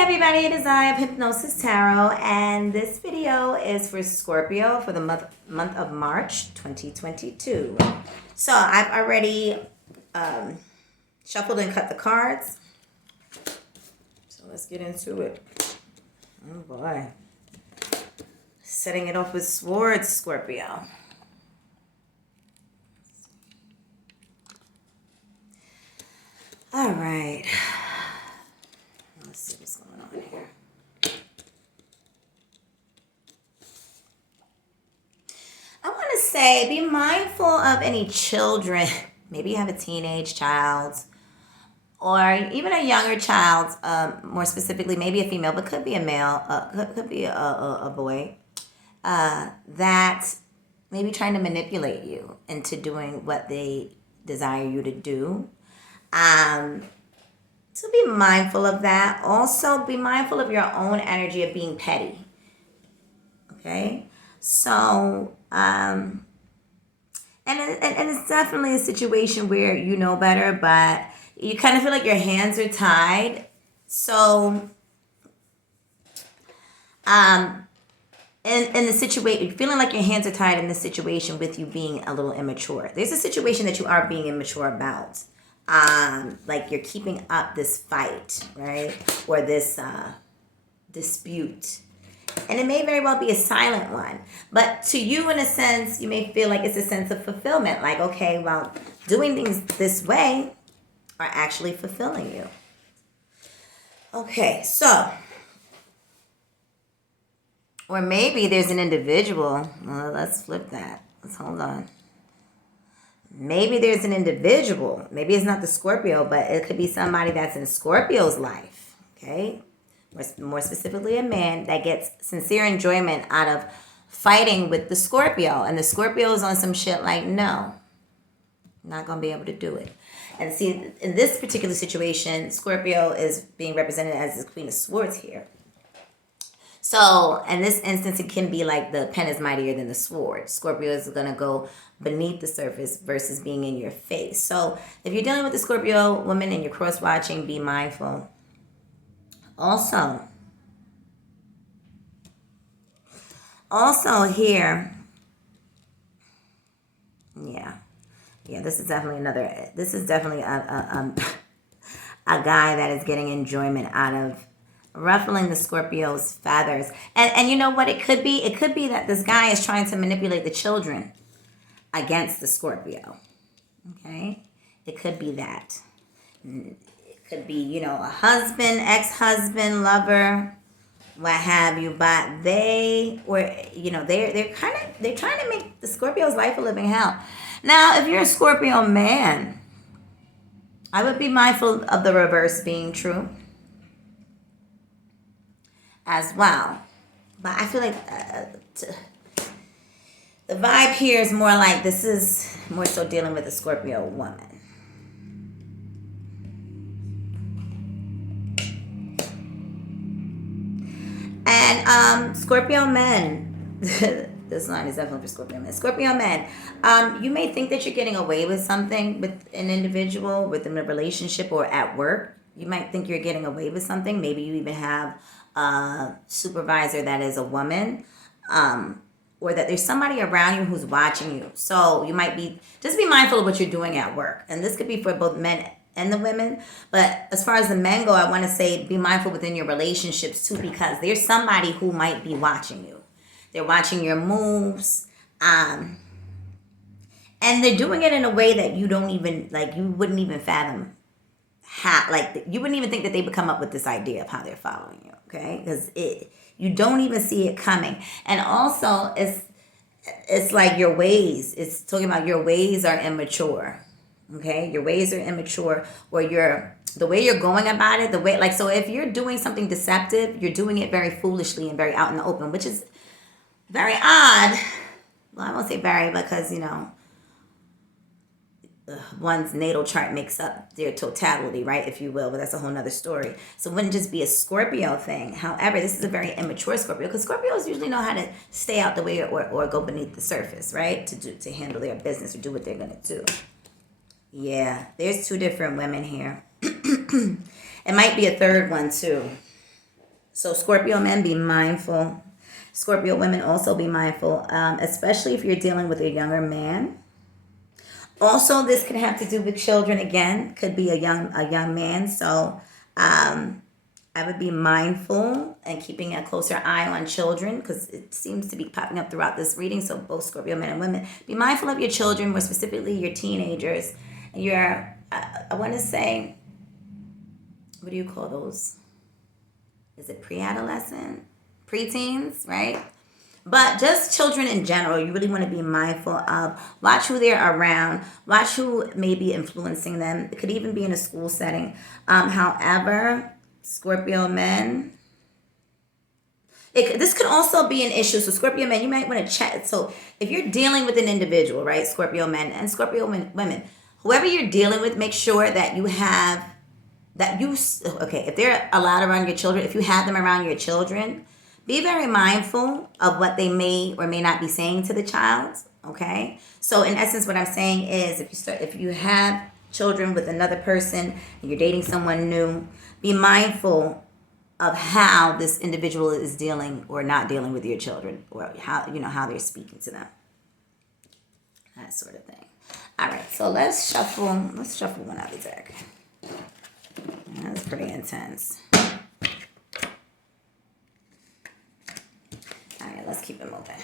everybody, it is I of Hypnosis Tarot, and this video is for Scorpio for the month of March 2022. So I've already shuffled and cut the cards. So let's get into it. Oh boy. Setting it off with swords, Scorpio. All right. Let's see what's going on here. I want to say be mindful of any children. Maybe you have a teenage child or even a younger child, more specifically, maybe a female, but could be a male, could be a boy, that may be trying to manipulate you into doing what they desire you to do. So be mindful of that. Also, be mindful of your own energy of being petty. Okay? So, and it's definitely a situation where you know better, but you kind of feel like your hands are tied. So, in the situation, feeling like your hands are tied in this situation with you being a little immature. There's a situation that you are being immature about. Like you're keeping up this fight, right? Or this dispute. And it may very well be a silent one. But to you, in a sense, you may feel like it's a sense of fulfillment. Like, okay, well, doing things this way are actually fulfilling you. Okay, so. Or maybe there's an individual. Well, let's flip that. Let's hold on. Maybe there's an individual. Maybe it's not the Scorpio, but it could be somebody that's in Scorpio's life. Okay? More specifically, a man that gets sincere enjoyment out of fighting with the Scorpio. And the Scorpio is on some shit like, no, I'm not going to be able to do it. And see, in this particular situation, Scorpio is being represented as the Queen of Swords here. So, in this instance, it can be like the pen is mightier than the sword. Scorpio is going to go beneath the surface versus being in your face. So, if you're dealing with the Scorpio woman and you're cross-watching, be mindful. Also here, this is definitely a guy that is getting enjoyment out of ruffling the Scorpio's feathers. And you know what it could be? It could be that this guy is trying to manipulate the children against the Scorpio. Okay? It could be that. It could be, a husband, ex-husband, lover, what have you, but they're trying to make the Scorpio's life a living hell. Now, if you're a Scorpio man, I would be mindful of the reverse being true as well. But I feel like the vibe here is more like this is more so dealing with a Scorpio woman. And Scorpio men, this line is definitely for Scorpio men. Scorpio men, you may think that you're getting away with something with an individual, within a relationship or at work. You might think you're getting away with something. Maybe you even have a supervisor that is a woman, or that there's somebody around you who's watching you. So you might just be mindful of what you're doing at work. And this could be for both men and the women. But as far as the men go, I want to say be mindful within your relationships too, because there's somebody who might be watching you. They're watching your moves. And they're doing it in a way that you wouldn't even fathom. You wouldn't even think that they would come up with this idea of how they're following you, okay? Because you don't even see it coming. And also, it's like your ways. It's talking about your ways are immature, okay? Your ways are immature, or the way you're going about it, so if you're doing something deceptive, you're doing it very foolishly and very out in the open, which is very odd. Well, I won't say very because, one's natal chart makes up their totality, right, if you will, but that's a whole nother story. So it wouldn't just be a Scorpio thing. However, this is a very immature Scorpio, because Scorpios usually know how to stay out the way or go beneath the surface, right, to handle their business or do what they're going to do. Yeah, there's two different women here. It might be a third one too. So Scorpio men, be mindful. Scorpio women, also be mindful, especially if you're dealing with a younger man. Also, this could have to do with children again. Could be a young man. So I would be mindful and keeping a closer eye on children because it seems to be popping up throughout this reading. So both Scorpio men and women, be mindful of your children, more specifically your teenagers. Your, I want to say, what do you call those? Is it pre-adolescent? Preteens, right? But just children in general, you really want to be mindful of. Watch who they're around. Watch who may be influencing them. It could even be in a school setting. However, Scorpio men, this could also be an issue. So Scorpio men, you might want to check. So if you're dealing with an individual, right, Scorpio men and Scorpio women, whoever you're dealing with, make sure that you have, okay, if they're allowed around your children, if you have them around your children, be very mindful of what they may or may not be saying to the child, okay? So in essence, what I'm saying is if you have children with another person and you're dating someone new, be mindful of how this individual is dealing or not dealing with your children, or how they're speaking to them. That sort of thing. All right, so let's shuffle one out of the deck. That's pretty intense. All right, let's keep it moving.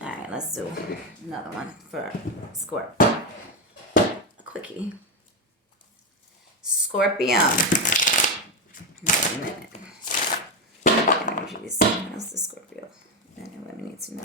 All right, let's do another one for Scorpio. A quickie. Scorpio. Wait a minute. Energies. What else does Scorpio men and women need to know?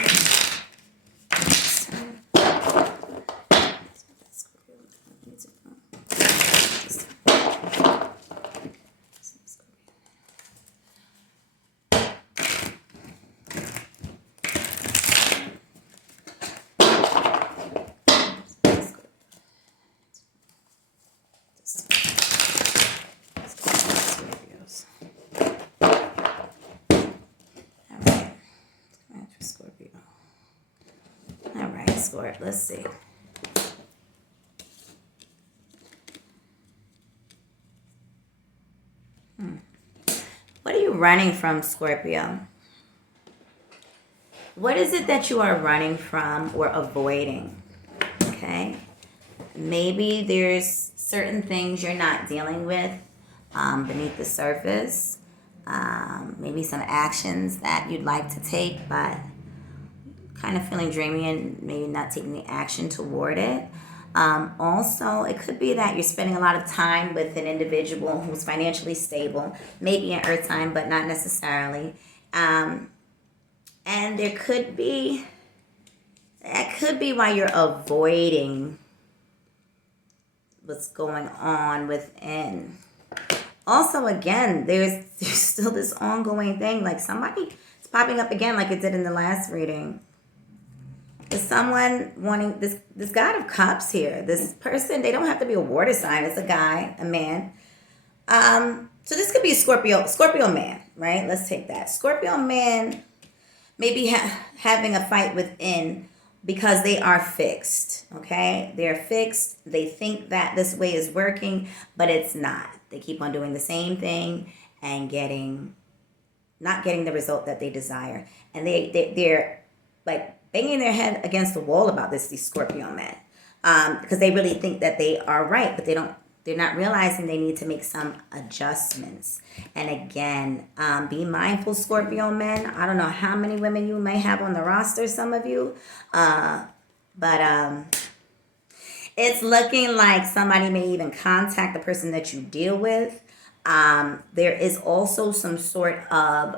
Let's see. What are you running from, Scorpio? What is it that you are running from or avoiding? Okay. Maybe there's certain things you're not dealing with beneath the surface. Maybe some actions that you'd like to take, but kind of feeling dreamy and maybe not taking the action toward it. Also, it could be that you're spending a lot of time with an individual who's financially stable, maybe an earth sign, but not necessarily. And that could be why you're avoiding what's going on within. Also, again, there's still this ongoing thing, like somebody is popping up again like it did in the last reading. Is someone wanting this God of Cups here? This person, they don't have to be a water sign. It's a guy, a man. So this could be a Scorpio man, right? Let's take that. Scorpio man may be having a fight within because they are fixed, okay? They're fixed. They think that this way is working, but it's not. They keep on doing the same thing and not getting the result that they desire. And they're like banging their head against the wall about these Scorpio men, because they really think that they are right, but they're not realizing they need to make some adjustments. And again, be mindful, Scorpio men. I don't know how many women you may have on the roster, some of you, but it's looking like somebody may even contact the person that you deal with. There is also some sort of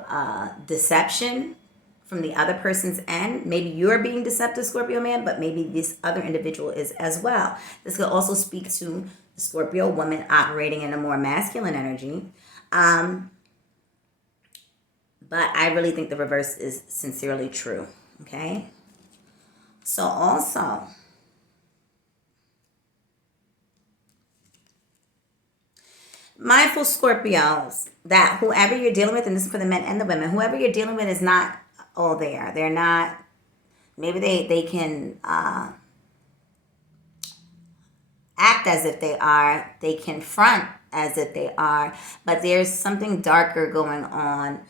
deception from the other person's end. Maybe you're being deceptive, Scorpio man, but maybe this other individual is as well. This could also speak to the Scorpio woman operating in a more masculine energy. But I really think the reverse is sincerely true, okay? So also, mindful Scorpios, that whoever you're dealing with, and this is for the men and the women, whoever you're dealing with is not all there. They're not, maybe they can act as if they are. They can front as if they are, but there's something darker going on,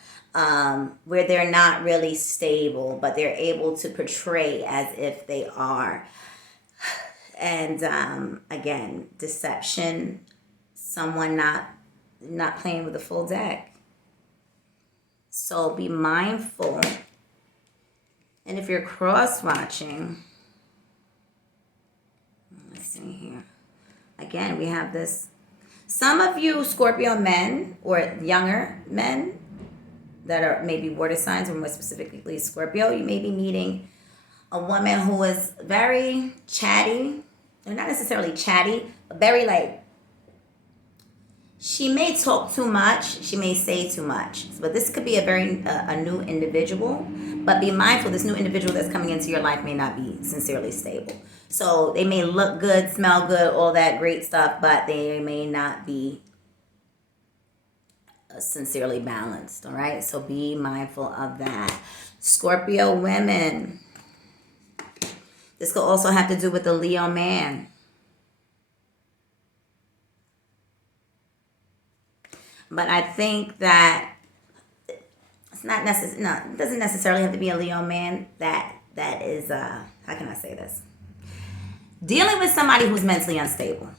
where they're not really stable, but they're able to portray as if they are. And again, deception, someone not playing with the full deck. So be mindful. And if you're cross watching, let's see here. Again, we have this. Some of you Scorpio men or younger men that are maybe water signs, or more specifically Scorpio, you may be meeting a woman who is very chatty, or not necessarily chatty, but very like, she may talk too much, she may say too much. But this could be a new individual. But be mindful, this new individual that's coming into your life may not be sincerely stable. So they may look good, smell good, all that great stuff, but they may not be sincerely balanced. All right, so be mindful of that. Scorpio women, this could also have to do with the Leo man. But I think that it's not necessary. No, it doesn't necessarily have to be a Leo man. That is how can I say this? Dealing with somebody who's mentally unstable,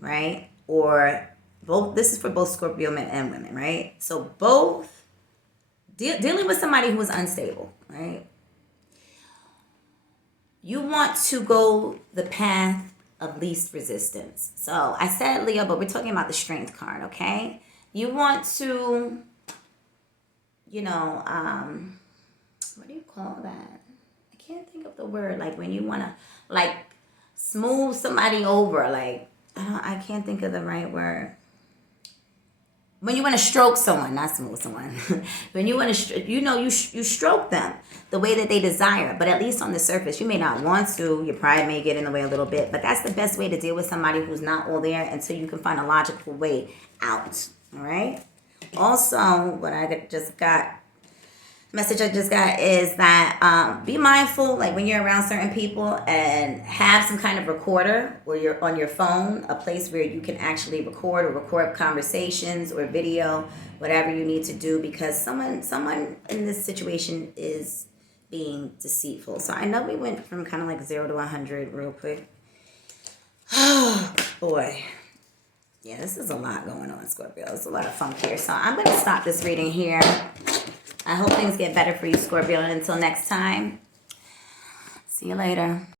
right? Or both. This is for both Scorpio men and women, right? So both dealing with somebody who is unstable, right? You want to go the path of least resistance. So I said Leo, but we're talking about the strength card, okay? You want to, what do you call that? I can't think of the word. Like when you want to, like, smooth somebody over. Like, I can't think of the right word. When you want to stroke someone, not smooth someone. When you want to, you stroke them the way that they desire. But at least on the surface, you may not want to. Your pride may get in the way a little bit. But that's the best way to deal with somebody who's not all there until you can find a logical way out. All right. Also, message I just got is that be mindful, like when you're around certain people, and have some kind of recorder, or you're on your phone, a place where you can actually record conversations or video, whatever you need to do, because someone in this situation is being deceitful. So I know we went from kind of like 0 to 100 real quick. Oh boy. Yeah, this is a lot going on, Scorpio. It's a lot of funk here. So I'm going to stop this reading here. I hope things get better for you, Scorpio. And until next time, see you later.